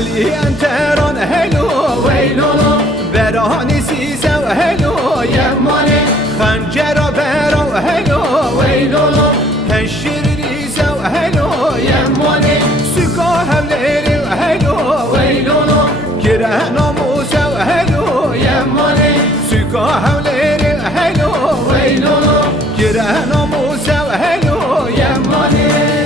علی انتران هلو ویلولو برانی سیزه و هلو یمانه خنجر برا هلو ویلولو هشیر ریزه و هلو یمانه سکا هولیری و هلو ویلولو گره ناموزه و هلو یمانه سکا هولیری و هلو ویلولو گره ناموزه و هلو یمانه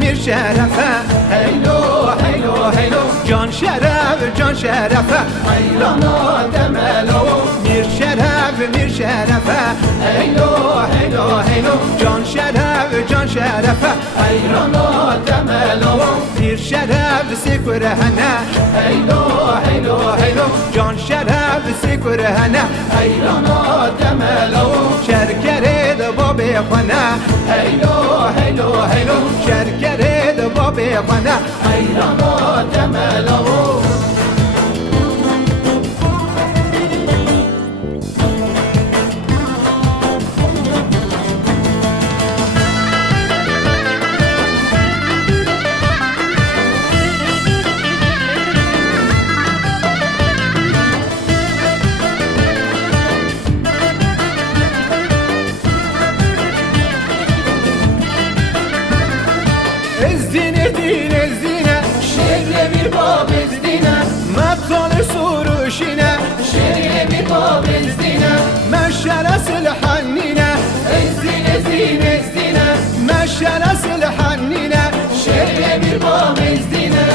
میر شرفه هیلو هیلو هیلو جان شرفه حیرانا دملو میر شرفه هیلو هیلو هیلو جان شرفه حیرانا دملو میر شرف سکرهنه هیلو هیلو هیلو جان شرف سکرهنه حیرانا دملو شرکره باب خانه هیلو هیلو هیلو شرکره باب خانه حیرانا دملو ازدینه شعر bir bab ezdine مطال سروشینه شعر bir bab ezdine مشرس الحنینه ezdine مشرس الحنینه şehre bir bab ezdine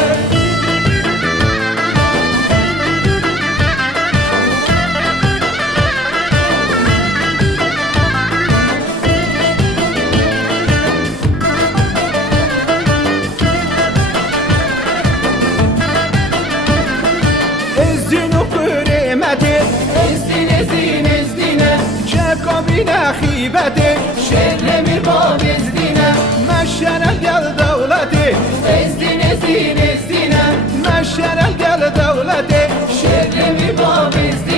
ezdine جکابینه خیبته şehre bir bab ezdine مشرل گل دولته ezdine مشرل گل دولته şehre bir bab ezdine